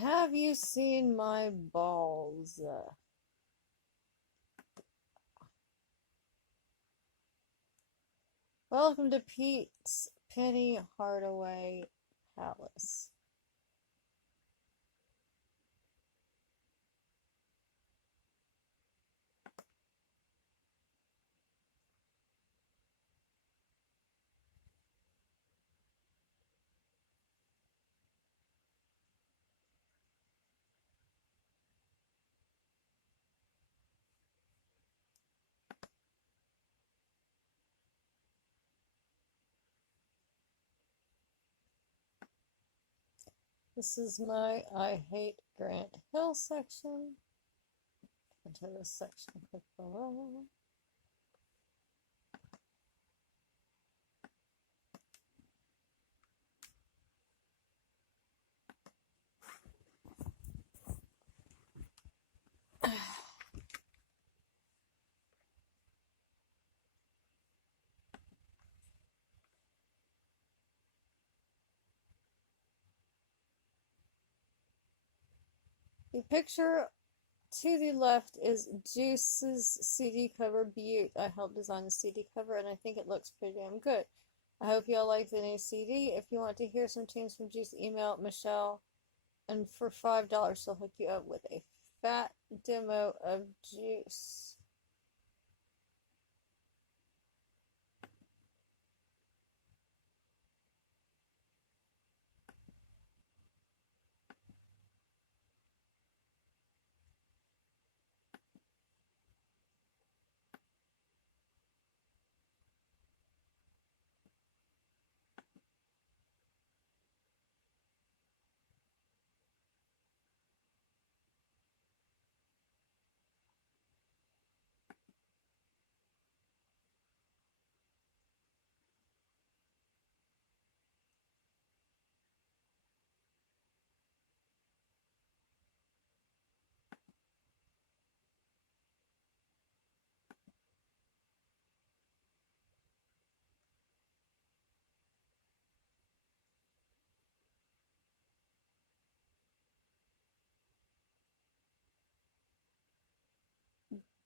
Have you seen my balls? Welcome to Pete's Penny Hardaway Palace. This is my I Hate Grant Hill section. Into this section, click below. The picture to the left is Juice's CD cover, Butte. I helped design the CD cover and I think it looks pretty damn good. I hope y'all like the new CD. If you want to hear some tunes from Juice, email Michelle, and for $5 she'll hook you up with a fat demo of Juice.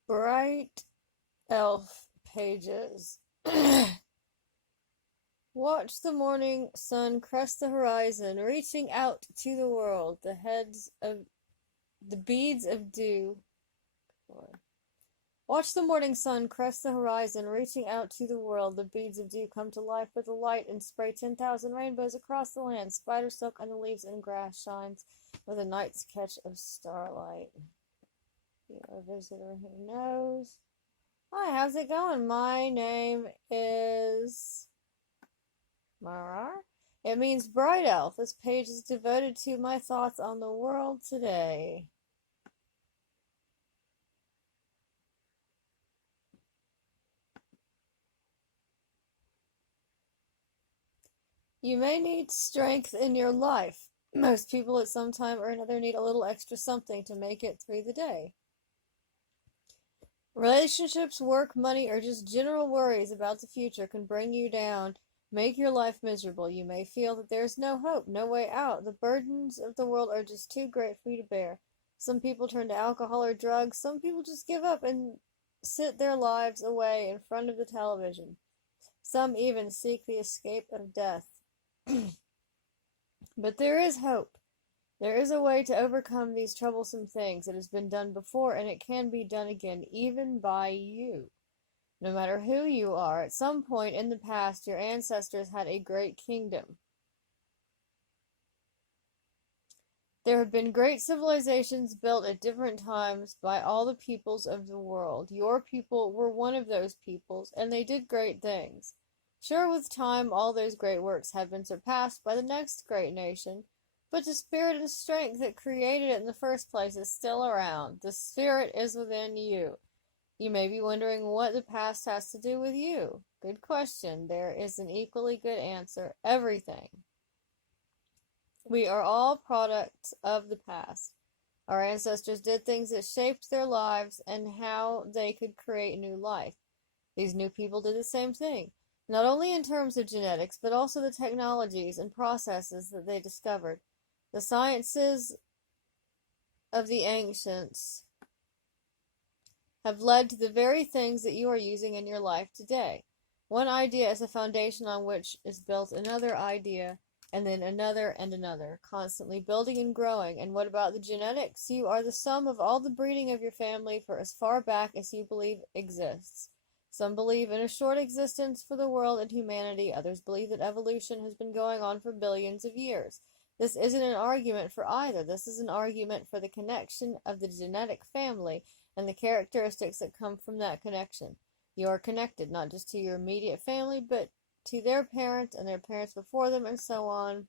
Bright elf pages. Watch the morning sun crest the horizon, reaching out to the world. The beads of dew. Watch the morning sun crest the horizon, reaching out to the world. The beads of dew come to life with a light and spray 10,000 rainbows across the land. Spider silk on the leaves and grass shines with a night's catch of starlight. You're a visitor who knows. Hi, how's it going? My name is Marar. It means bright elf. This page is devoted to my thoughts on the world today. You may need strength in your life. Most people at some time or another need a little extra something to make it through the day. Relationships, work, money, or just general worries about the future can bring you down, make your life miserable. You may feel that there's no hope, no way out. The burdens of the world are just too great for you to bear. Some people turn to alcohol or drugs. Some people just give up and sit their lives away in front of the television. Some even seek the escape of death. But there is hope. There is a way to overcome these troublesome things. It has been done before, and it can be done again, even by you. No matter who you are, at some point in the past, your ancestors had a great kingdom. There have been great civilizations built at different times by all the peoples of the world. Your people were one of those peoples, and they did great things. Sure, with time, all those great works have been surpassed by the next great nation, but the spirit and strength that created it in the first place is still around. The spirit is within you. You may be wondering what the past has to do with you. Good question. There is an equally good answer. Everything. We are all products of the past. Our ancestors did things that shaped their lives and how they could create new life. These new people did the same thing, not only in terms of genetics, but also the technologies and processes that they discovered. The sciences of the ancients have led to the very things that you are using in your life today. One idea is a foundation on which is built another idea, and then another and another, constantly building and growing. And what about the genetics? You are the sum of all the breeding of your family for as far back as you believe exists. Some believe in a short existence for the world and humanity. Others believe that evolution has been going on for billions of years. This isn't an argument for either. This is an argument for the connection of the genetic family and the characteristics that come from that connection. You are connected not just to your immediate family, but to their parents and their parents before them, and so on.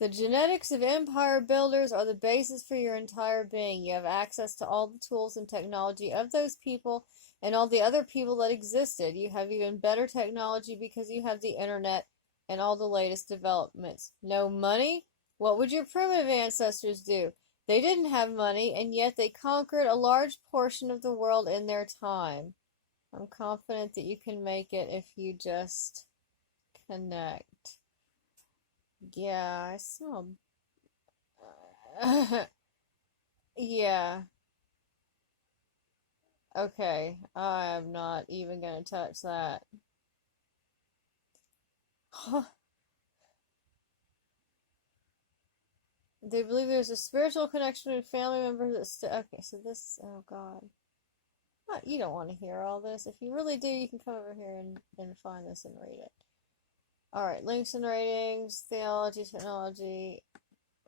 The genetics of empire builders are the basis for your entire being. You have access to all the tools and technology of those people and all the other people that existed. You have even better technology because you have the internet and all the latest developments. No money? What would your primitive ancestors do? They didn't have money, and yet they conquered a large portion of the world in their time. I'm confident that you can make it if you just connect. Yeah, I smell. Yeah, okay. I'm not even gonna touch that. They believe there's a spiritual connection with family members that okay, so this, oh God. You don't want to hear all this. If you really do, you can come over here and find this and read it. Alright, links and ratings, theology, technology.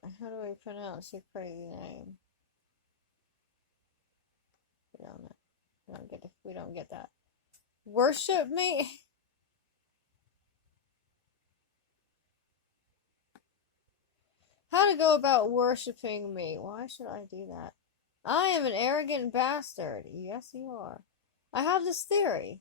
How do we pronounce your crazy name? We don't know. We don't get that. Worship me? How to go about worshiping me? Why should I do that? I am an arrogant bastard. Yes, you are. I have this theory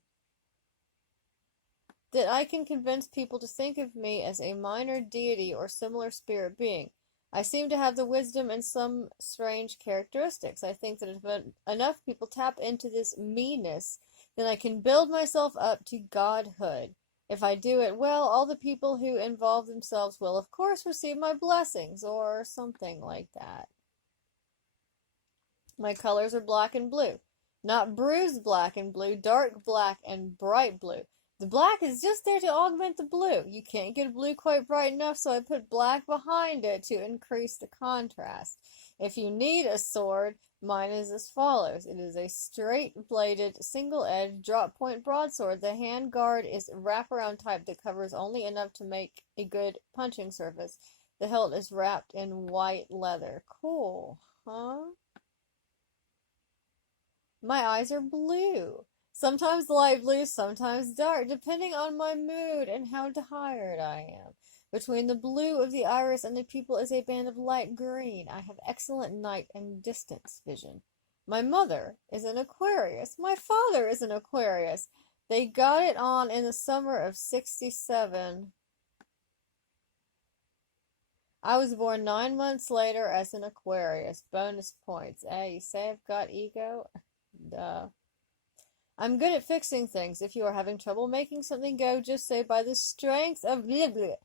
that I can convince people to think of me as a minor deity or similar spirit being. I seem to have the wisdom and some strange characteristics. I think that if enough people tap into this meanness, then I can build myself up to godhood. If I do it well, all the people who involve themselves will, of course, receive my blessings, or something like that. My colors are black and blue. Not bruised black and blue, dark black and bright blue. The black is just there to augment the blue. You can't get blue quite bright enough, so I put black behind it to increase the contrast. If you need a sword, mine is as follows. It is a straight-bladed, single-edged, drop-point broadsword. The handguard is wraparound type that covers only enough to make a good punching surface. The hilt is wrapped in white leather. Cool, huh? My eyes are blue. Sometimes light blue, sometimes dark, depending on my mood and how tired I am. Between the blue of the iris and the pupil is a band of light green. I have excellent night and distance vision. My mother is an Aquarius. My father is an Aquarius. They got it on in the summer of '67. I was born 9 months later as an Aquarius. Bonus points. You say I've got ego? Duh. I'm good at fixing things. If you are having trouble making something go, just say by the strength of blah, blah,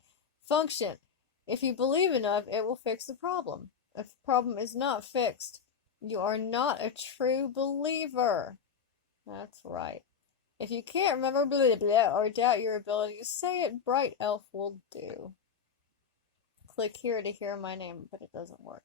function. If you believe enough, it will fix the problem. If the problem is not fixed, you are not a true believer. That's right. If you can't remember blah, blah, or doubt your ability to say it, Bright Elf will do. Click here to hear my name, but it doesn't work.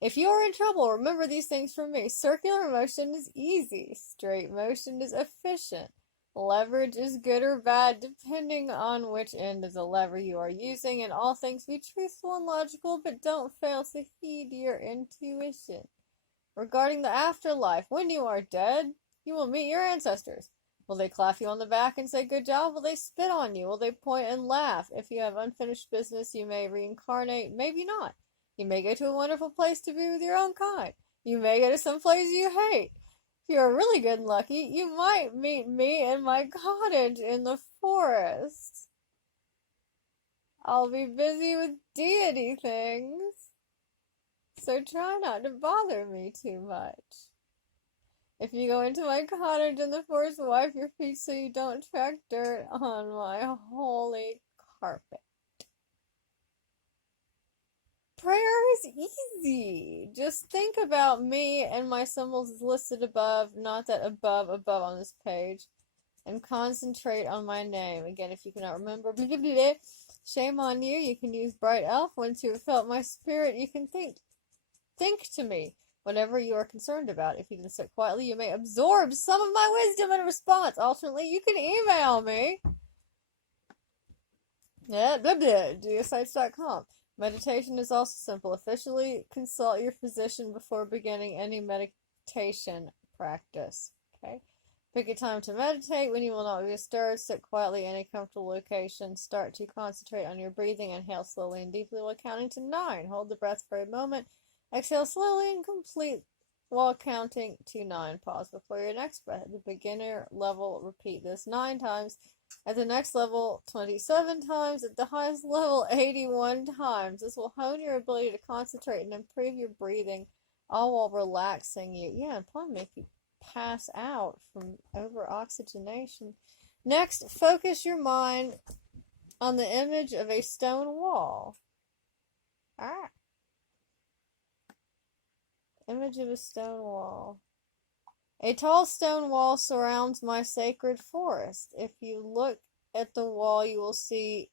If you are in trouble, remember these things from me. Circular motion is easy. Straight motion is efficient. Leverage is good or bad, depending on which end of the lever you are using. In all things, be truthful and logical, but don't fail to heed your intuition. Regarding the afterlife, when you are dead, you will meet your ancestors. Will they clap you on the back and say good job? Will they spit on you? Will they point and laugh? If you have unfinished business, you may reincarnate, maybe not. You may go to a wonderful place to be with your own kind. You may go to some place you hate. If you are really good and lucky, you might meet me in my cottage in the forest. I'll be busy with deity things, so try not to bother me too much. If you go into my cottage in the forest, wipe your feet so you don't track dirt on my holy carpet. prayer is easy. Just think about me and my symbols listed above, not that above on this page, and concentrate on my name. Again, if you cannot remember, blah, blah, blah, shame on you. You can use Bright Elf. Once you have felt my spirit, you can think to me whatever you are concerned about. If you can sit quietly, you may absorb some of my wisdom in response. Alternately, you can email me. Yeah, blah, blah, geosites.com. Meditation is also simple. Officially consult your physician before beginning any meditation practice. Okay? Pick a time to meditate when you will not be disturbed. Sit quietly in a comfortable location. Start to concentrate on your breathing. Inhale slowly and deeply while counting to 9. Hold the breath for a moment. Exhale slowly and complete while counting to 9. Pause before your next breath. At the beginner level, repeat this 9 times. At the next level, 27 times. At the highest level, 81 times. This will hone your ability to concentrate and improve your breathing, all while relaxing you. Yeah, and probably make you pass out from over-oxygenation. Next, focus your mind on the image of a stone wall. Image of a stone wall. A tall stone wall surrounds my sacred forest. If you look at the wall, you will see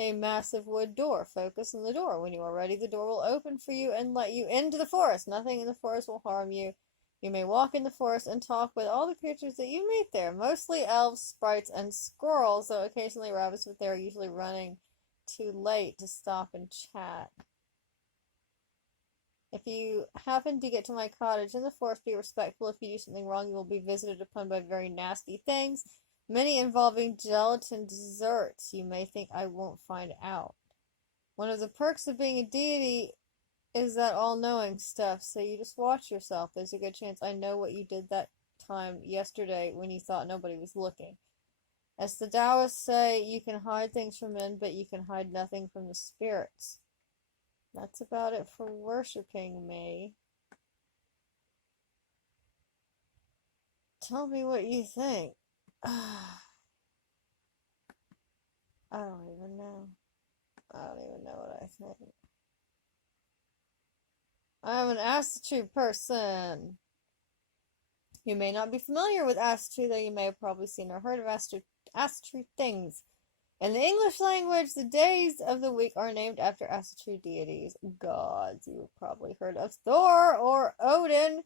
a massive wood door. Focus on the door. When you are ready, the door will open for you and let you into the forest. Nothing in the forest will harm you. You may walk in the forest and talk with all the creatures that you meet there, mostly elves, sprites, and squirrels, though occasionally rabbits, but they are usually running too late to stop and chat. If you happen to get to my cottage in the forest, be respectful. If you do something wrong, you will be visited upon by very nasty things, many involving gelatin desserts. You may think I won't find out. One of the perks of being a deity is that all-knowing stuff, so you just watch yourself. There's a good chance I know what you did that time yesterday when you thought nobody was looking. As the Taoists say, you can hide things from men, but you can hide nothing from the spirits. That's about it for worshipping me. Tell me what you think. I don't even know. I don't even know what I think. I'm an Asatru person. You may not be familiar with Asatru, though you may have probably seen or heard of Asatru things. In the English language, the days of the week are named after Asatru deities, gods. You have probably heard of Thor or Odin,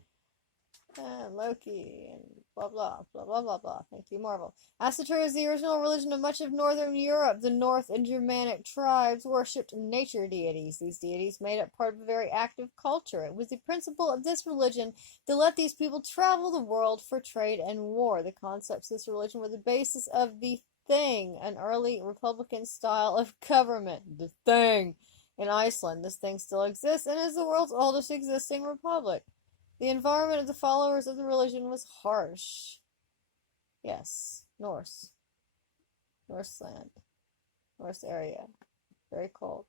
and Loki, and blah blah blah blah blah blah. Thank you, Marvel. Asatru is the original religion of much of Northern Europe. The North and Germanic tribes worshipped nature deities. These deities made up part of a very active culture. It was the principle of this religion to let these people travel the world for trade and war. The concepts of this religion were the basis of the Thing, an early republican style of government. The Thing in Iceland. This thing still exists and is the world's oldest existing republic. The environment of the followers of the religion was harsh. Yes, Norse. Norseland. Norse area. Very cold.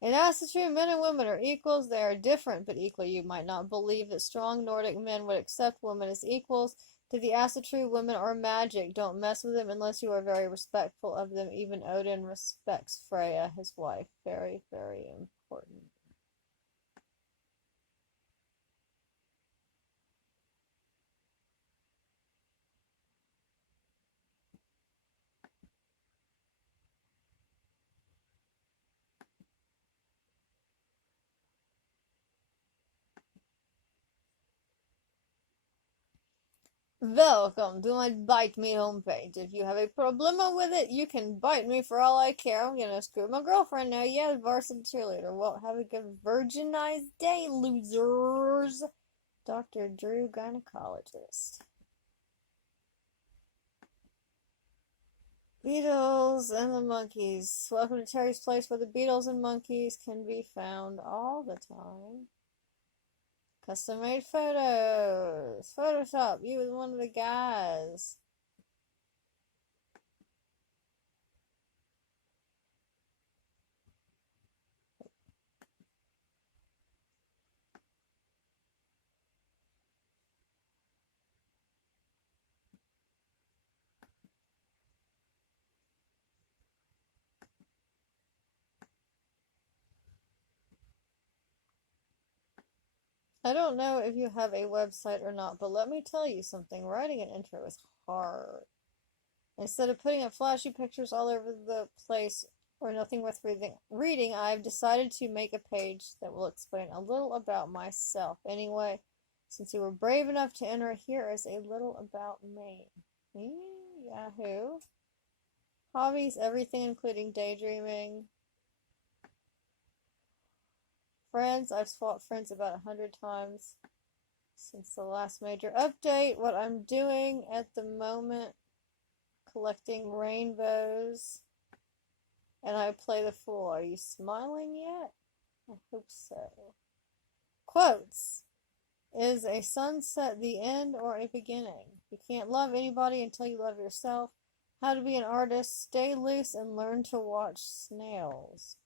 In Asatru, men and women are equals. They are different but equal. You might not believe that strong Nordic men would accept women as equals. To the Asatru, women are magic. Don't mess with them unless you are very respectful of them. Even Odin respects Freya, his wife. Very, very important. Welcome to my Bite Me homepage. If you have a problem with it, you can bite me for all I care. I'm gonna screw my girlfriend now. Yeah, varsity cheerleader. Well, have a good virginized day, losers. Dr. Drew, gynecologist. Beetles and the monkeys. Welcome to Terry's Place, where the beetles and monkeys can be found all the time. Custom made photos. Photoshop you with one of the guys. I don't know if you have a website or not, but let me tell you something. Writing an intro is hard. Instead of putting up flashy pictures all over the place or nothing worth reading, I've decided to make a page that will explain a little about myself. Anyway, since you were brave enough to enter, here is a little about me. Yahoo. Hobbies, everything including daydreaming. Friends, I've swapped friends about 100 times since the last major update. What I'm doing at the moment, collecting rainbows. And I play the fool. Are you smiling yet? I hope so. Quotes. Is a sunset the end or a beginning? You can't love anybody until you love yourself. How to be an artist. Stay loose and learn to watch snails.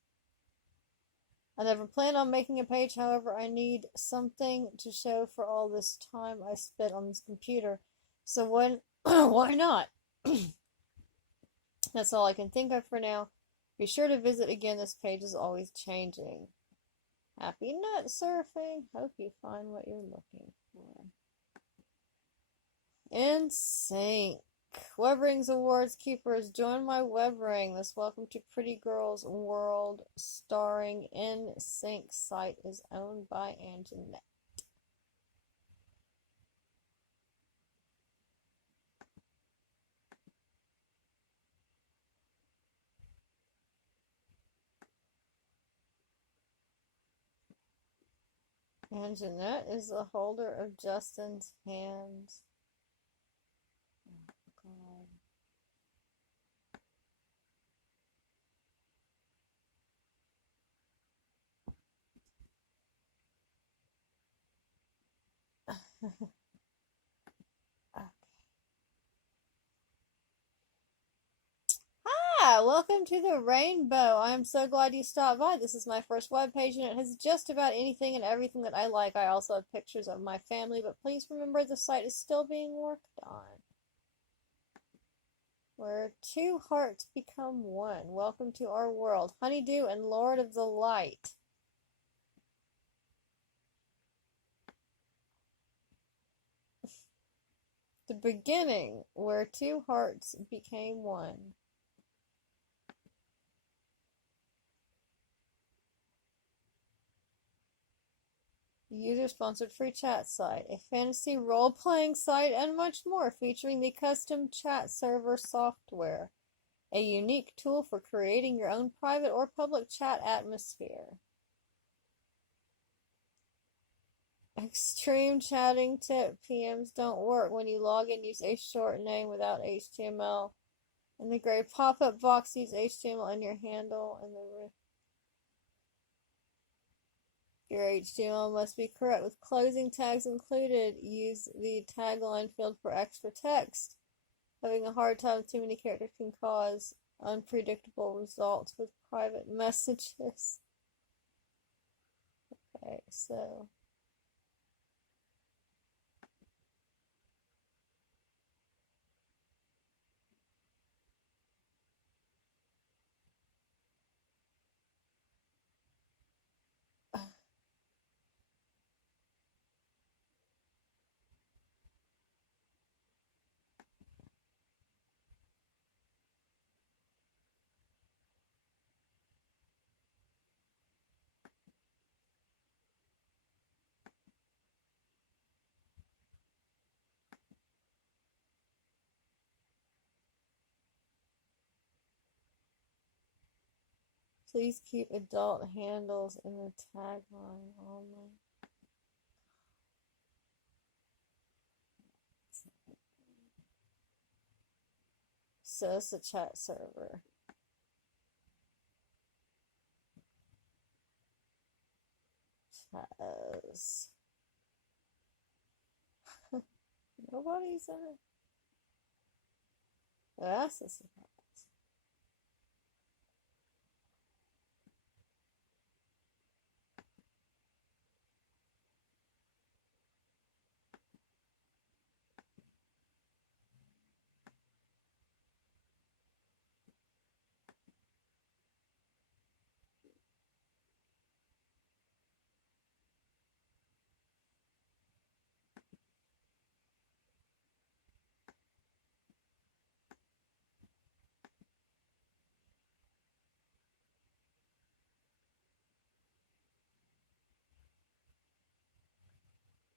I never planned on making a page, however, I need something to show for all this time I spent on this computer. So why not? That's all I can think of for now. Be sure to visit again, this page is always changing. Happy nut surfing! Hope you find what you're looking for. NSYNC. Webrings Awards Keepers, join my Webring. This Welcome to Pretty Girls World starring NSYNC site is owned by Anjanette. Anjanette is the holder of Justin's hands. Oh, God. Hi, welcome to the Rainbow. I'm so glad you stopped by. This is my first webpage and it has just about anything and everything that I like. I also have pictures of my family, but please remember the site is still being worked on. Where two hearts become one. Welcome to our world. Honeydew and Lord of the Light. The beginning, where two hearts became one. User-sponsored free chat site, a fantasy role-playing site, and much more, featuring the custom chat server software, a unique tool for creating your own private or public chat atmosphere. Extreme chatting tip, PMs don't work when you log in, use a short name without HTML. In the gray pop-up box, use HTML in your handle, and your HTML must be correct with closing tags included. Use the tagline field for extra text. Having a hard time with too many characters can cause unpredictable results with private messages. Okay, so please keep adult handles in the tagline only. So it's a chat server. Chaz. Nobody's in it. That's a surprise.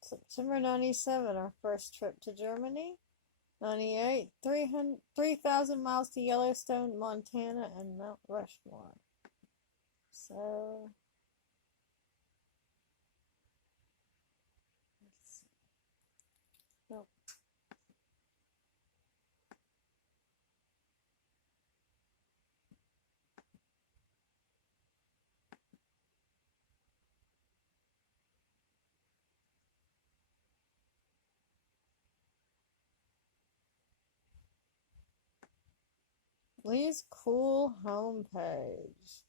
September 97, our first trip to Germany. 98, 3,000 miles to Yellowstone, Montana, and Mount Rushmore. So, let's see. Nope. Lee's cool homepage.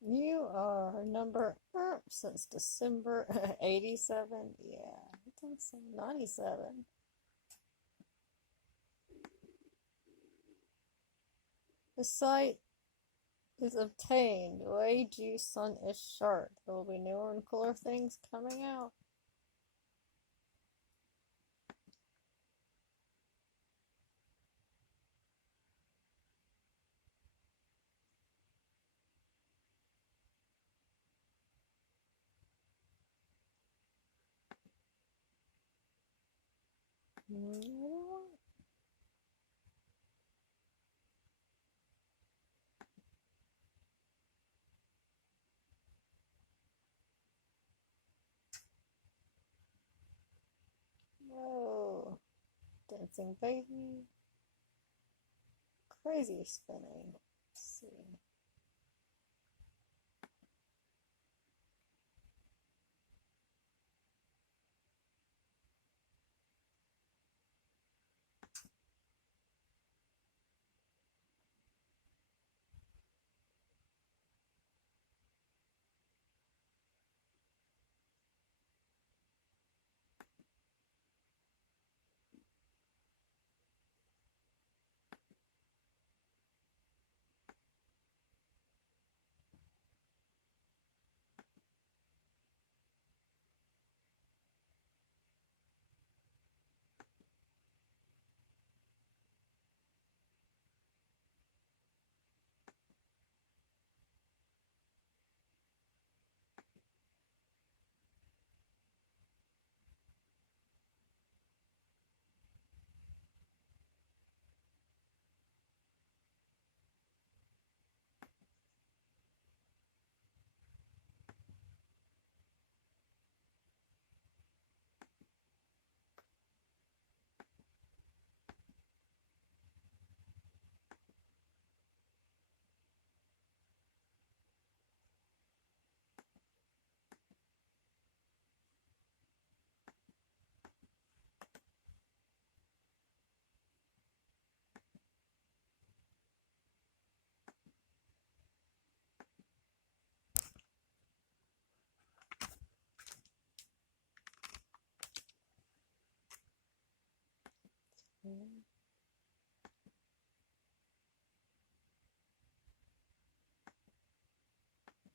You are number since December 87. Yeah, I think so. 97. The site is obtained. Wei Sun is short. There will be newer and cooler things coming out. Whoa. Dancing baby. Crazy spinning. Let's see.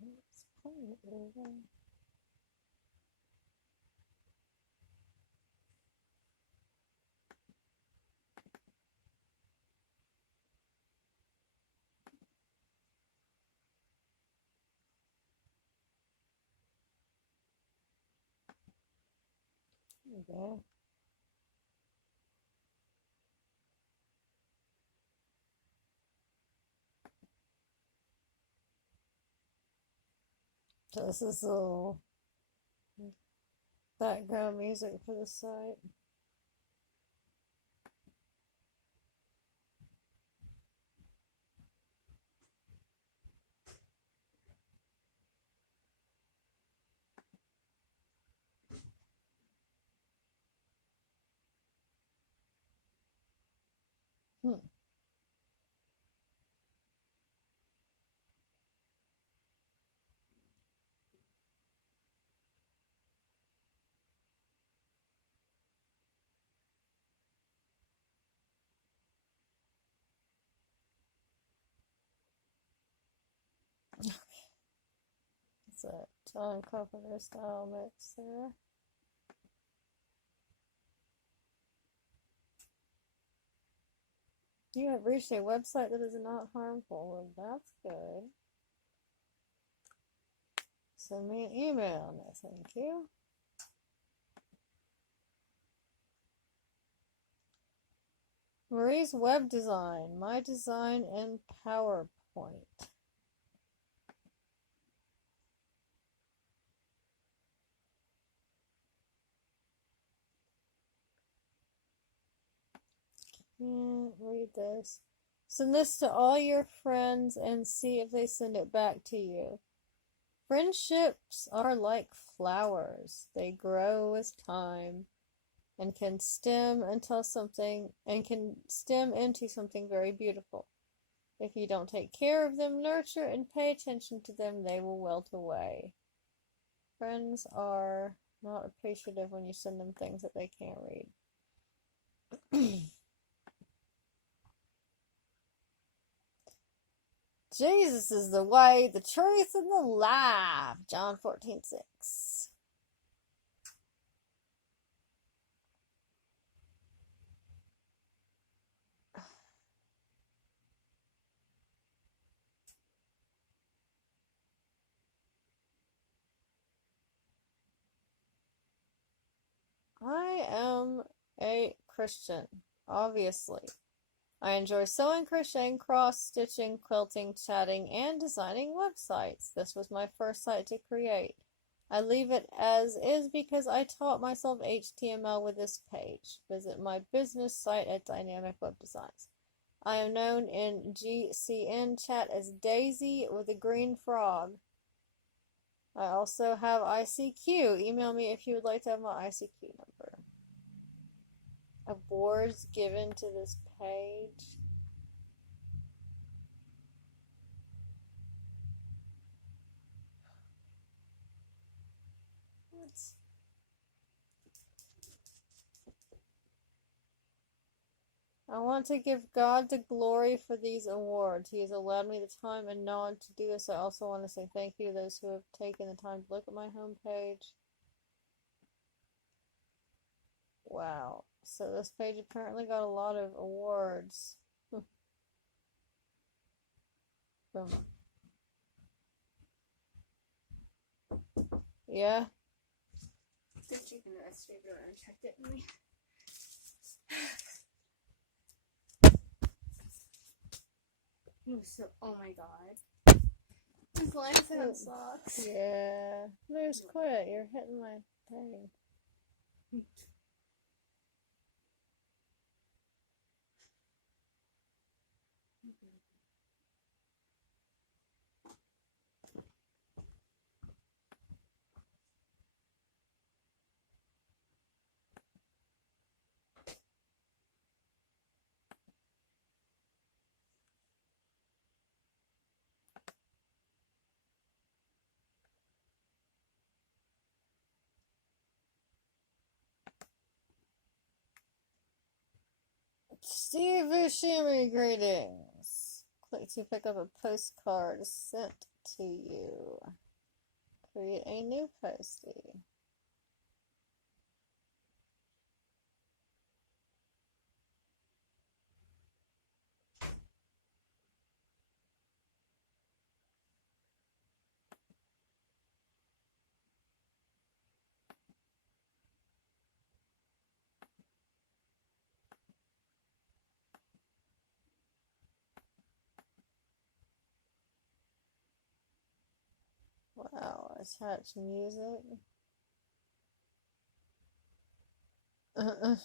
It's playing over. There we go. This is a little background music for the site. Hmm. It's a John Carpenter style mix there. You have reached a website that is not harmful. Well, that's good. Send me an email. No, thank you. Marie's web design. My design in PowerPoint. Can't read this. Send this to all your friends and see if they send it back to you. Friendships are like flowers. They grow with time and can stem into something very beautiful. If you don't take care of them, nurture and pay attention to them, they will wilt away. Friends are not appreciative when you send them things that they can't read. Jesus is the way, the truth, and the life. John 14:6. I am a Christian, obviously. I enjoy sewing, crocheting, cross-stitching, quilting, chatting, and designing websites. This was my first site to create. I leave it as is because I taught myself HTML with this page. Visit my business site at Dynamic Web Designs. I am known in GCN chat as Daisy with a green frog. I also have ICQ. Email me if you would like to have my ICQ number. Awards given to this page. What? I want to give God the glory for these awards. He has allowed me the time and knowledge to do this. I also want to say thank you to those who have taken the time to look at my homepage. Wow. So this page apparently got a lot of awards. From... Yeah. The chicken that I stayed around and checked it in me. Oh my god. This line sound sucks. Yeah. There's quit. You're hitting my thing. Steve Buscemi, greetings. Click to pick up a postcard sent to you. Create a new postie. Wow, Oh, attach music. No.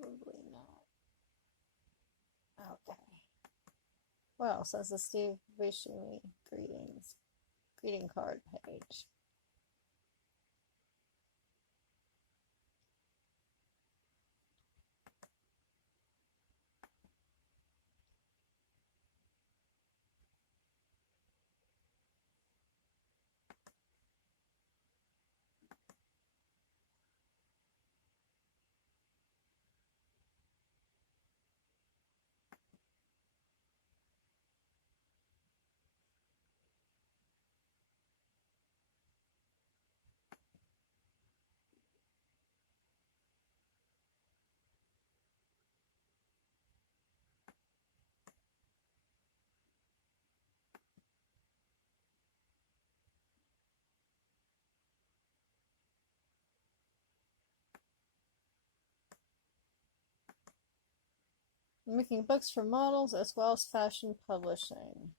Probably not. Okay. Well, since the Steve Buscemi greeting card page. Making books for models as well as fashion publishing.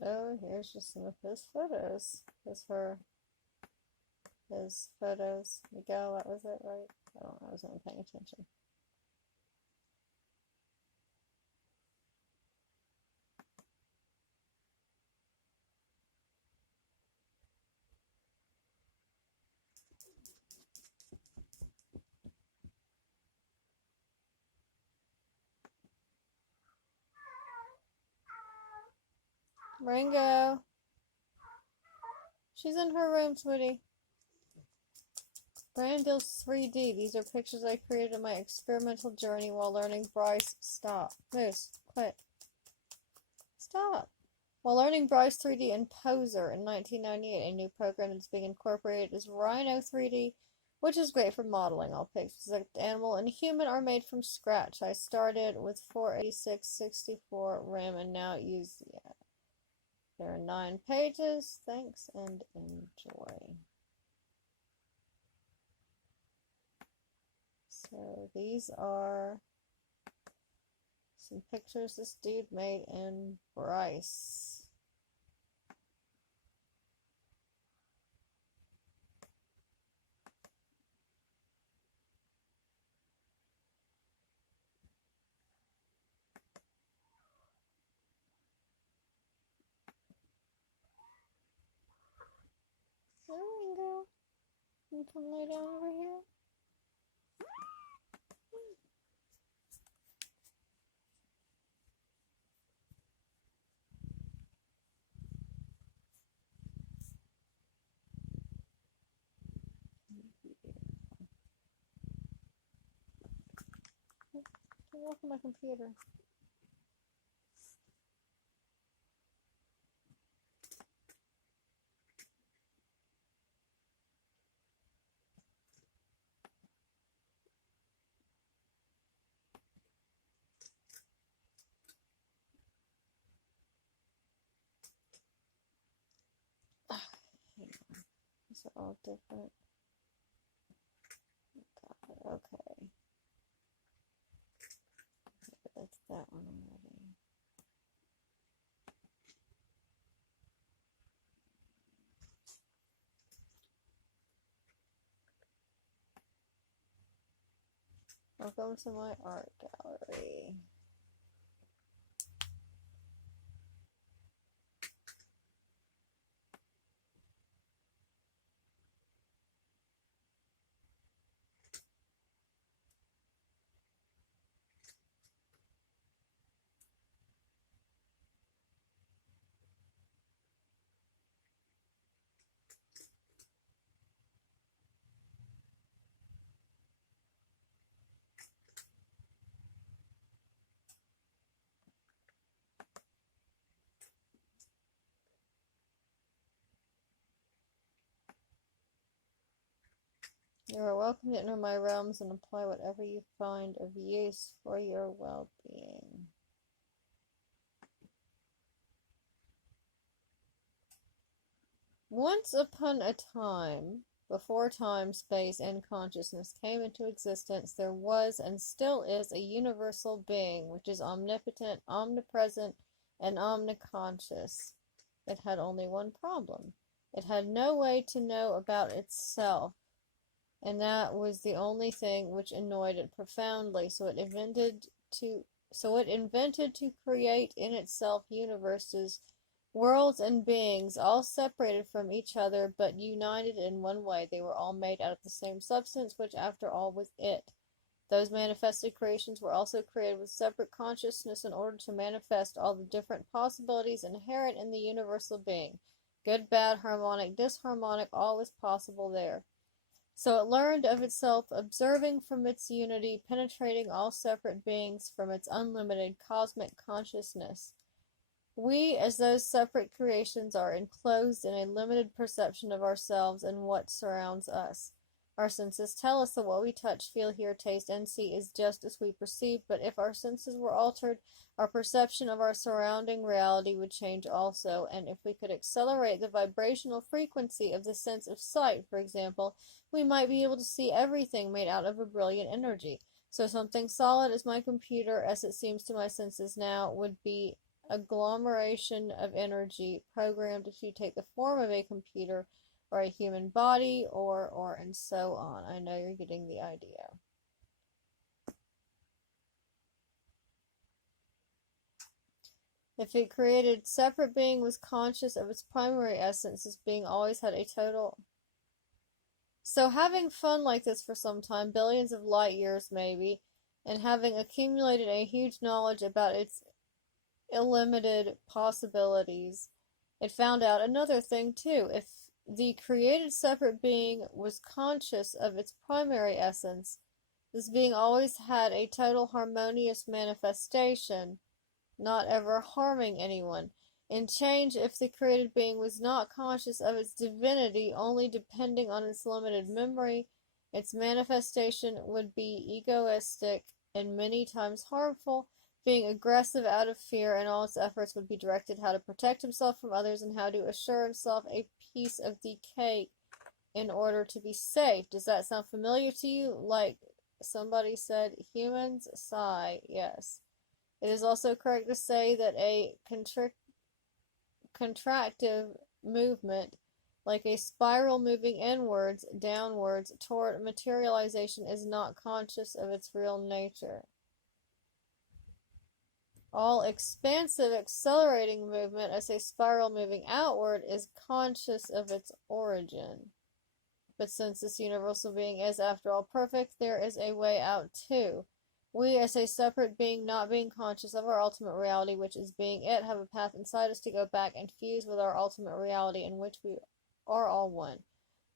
So here's just some of his photos. His photos. Miguel, that was it, right? I don't know, I wasn't paying attention. Ringo. She's in her room, sweetie. Brandil's 3D. These are pictures I created on my experimental journey while learning Bryce. Stop. Moose, quit. Stop. While learning Bryce 3D and Poser in 1998, a new program that's being incorporated is Rhino 3D, which is great for modeling. All pictures of animal and human are made from scratch. I started with 486 64 RAM and now use there are 9 pages. Thanks and enjoy. So these are some pictures this dude made in Bryce. There we go. You come lay down over here. Get off of my computer. Hang on. Those are all different. Okay. That's that one already. Welcome to my art gallery. You are welcome to enter my realms and apply whatever you find of use for your well-being. Once upon a time, before time, space, and consciousness came into existence, there was and still is a universal being which is omnipotent, omnipresent, and omniconscious. It had only one problem. It had no way to know about itself, and that was the only thing which annoyed it profoundly. So it invented to create in itself universes, worlds, and beings, all separated from each other, but united in one way. They were all made out of the same substance, which after all was it. Those manifested creations were also created with separate consciousness in order to manifest all the different possibilities inherent in the universal being. Good, bad, harmonic, disharmonic, all was possible there. So it learned of itself, observing from its unity, penetrating all separate beings from its unlimited cosmic consciousness. We, as those separate creations, are enclosed in a limited perception of ourselves and what surrounds us. Our senses tell us that what we touch, feel, hear, taste, and see is just as we perceive, but if our senses were altered, our perception of our surrounding reality would change also, and if we could accelerate the vibrational frequency of the sense of sight, for example, we might be able to see everything made out of a brilliant energy. So something solid as my computer, as it seems to my senses now, would be agglomeration of energy programmed to take the form of a computer or a human body or and so on. I know you're getting the idea. If a created separate being was conscious of its primary essence, this being always had a total. So having fun like this for some time, billions of light years maybe, and having accumulated a huge knowledge about its illimited possibilities, it found out another thing too. If the created separate being was conscious of its primary essence, this being always had a total harmonious manifestation, not ever harming anyone. In change, if the created being was not conscious of its divinity, only depending on its limited memory, its manifestation would be egoistic and many times harmful, being aggressive out of fear, and all its efforts would be directed how to protect himself from others and how to assure himself a piece of the cake in order to be safe. Does that sound familiar to you? Like somebody said, humans? Sigh, yes. It is also correct to say that a contractive movement, like a spiral moving inwards, downwards, toward materialization, is not conscious of its real nature. All expansive, accelerating movement, as a spiral moving outward, is conscious of its origin. But since this universal being is, after all, perfect, there is a way out too. We, as a separate being, not being conscious of our ultimate reality, which is being it, have a path inside us to go back and fuse with our ultimate reality, in which we are all one.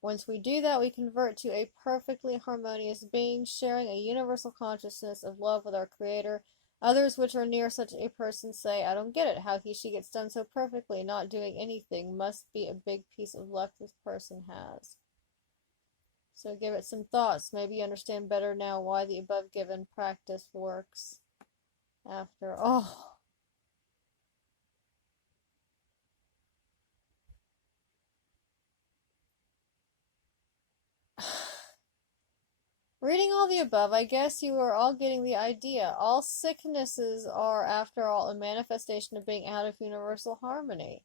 Once we do that, we convert to a perfectly harmonious being, sharing a universal consciousness of love with our Creator. Others which are near such a person say, I don't get it, how she gets done so perfectly, not doing anything. Must be a big piece of luck this person has. So give it some thoughts. Maybe you understand better now why the above given practice works. After all. Reading all the above, I guess you are all getting the idea. All sicknesses are, after all, a manifestation of being out of universal harmony.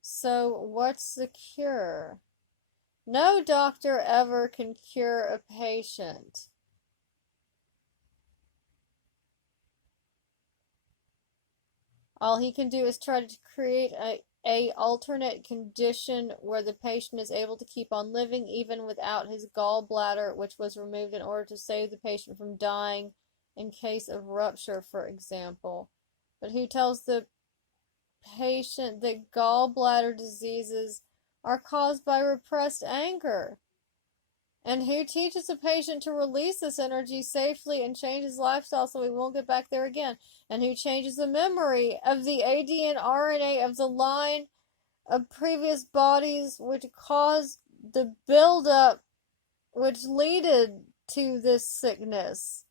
So, what's the cure? No doctor ever can cure a patient. All he can do is try to create a alternate condition where the patient is able to keep on living even without his gallbladder, which was removed in order to save the patient from dying in case of rupture, for example. But who tells the patient that gallbladder diseases are caused by repressed anger? And who teaches a patient to release this energy safely and change his lifestyle so he won't get back there again? And who changes the memory of the AD and RNA of the line of previous bodies which caused the buildup which leaded to this sickness?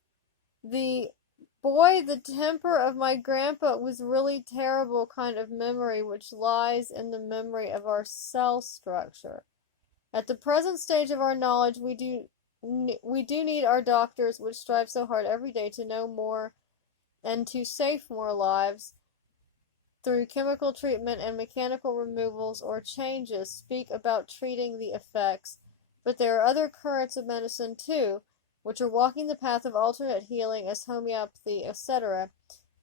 The temper of my grandpa was really terrible kind of memory which lies in the memory of our cell structure. At the present stage of our knowledge, we do need our doctors, which strive so hard every day to know more and to save more lives through chemical treatment and mechanical removals or changes, speak about treating the effects. But there are other currents of medicine too, which are walking the path of alternate healing as homeopathy, etc.,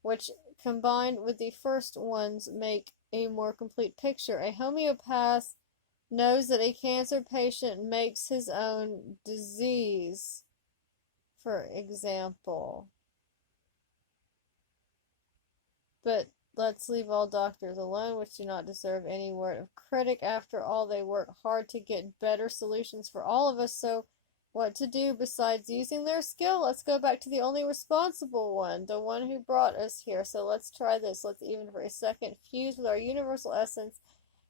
which combined with the first ones make a more complete picture. A homeopath knows that a cancer patient makes his own disease, for example. But let's leave all doctors alone, which do not deserve any word of critic. After all, they work hard to get better solutions for all of us, so what to do besides using their skill? Let's go back to the only responsible one, the one who brought us here. So let's try this. Let's even for a second fuse with our universal essence,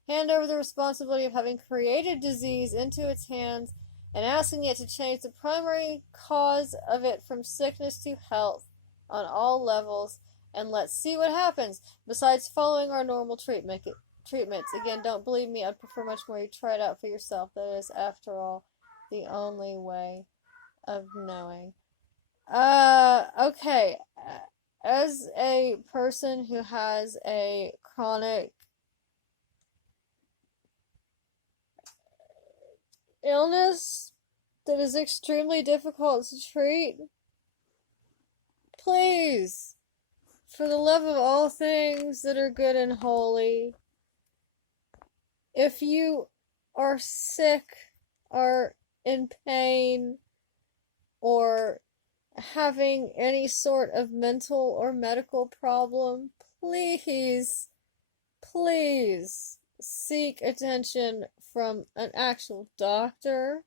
hand over the responsibility of having created disease into its hands, and asking it to change the primary cause of it from sickness to health on all levels, and let's see what happens, besides following our normal treatments. Again, don't believe me, I'd prefer much more you try it out for yourself. That is, after all, the only way of knowing. Okay. As a person who has a chronic illness that is extremely difficult to treat, please, for the love of all things that are good and holy, if you are sick, are in pain, or having any sort of mental or medical problem, please seek attention from an actual doctor.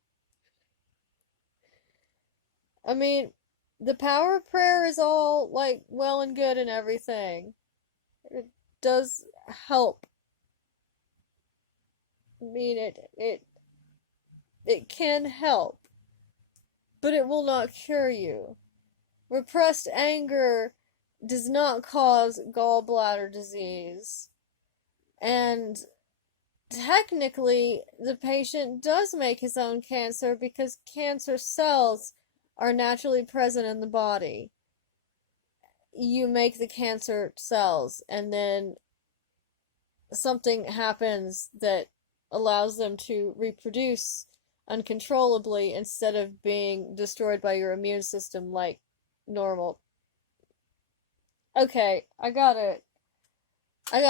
I mean, the power of prayer is all, like, well and good and everything. It does help. I mean, it can help, but it will not cure you. Repressed anger does not cause gallbladder disease. And technically, the patient does make his own cancer because cancer cells are naturally present in the body. You make the cancer cells, and then something happens that allows them to reproduce uncontrollably instead of being destroyed by your immune system like normal. Okay, I gotta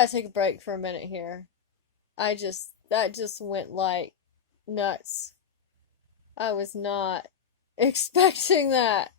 take a break for a minute here. That just went like nuts. I was not expecting that.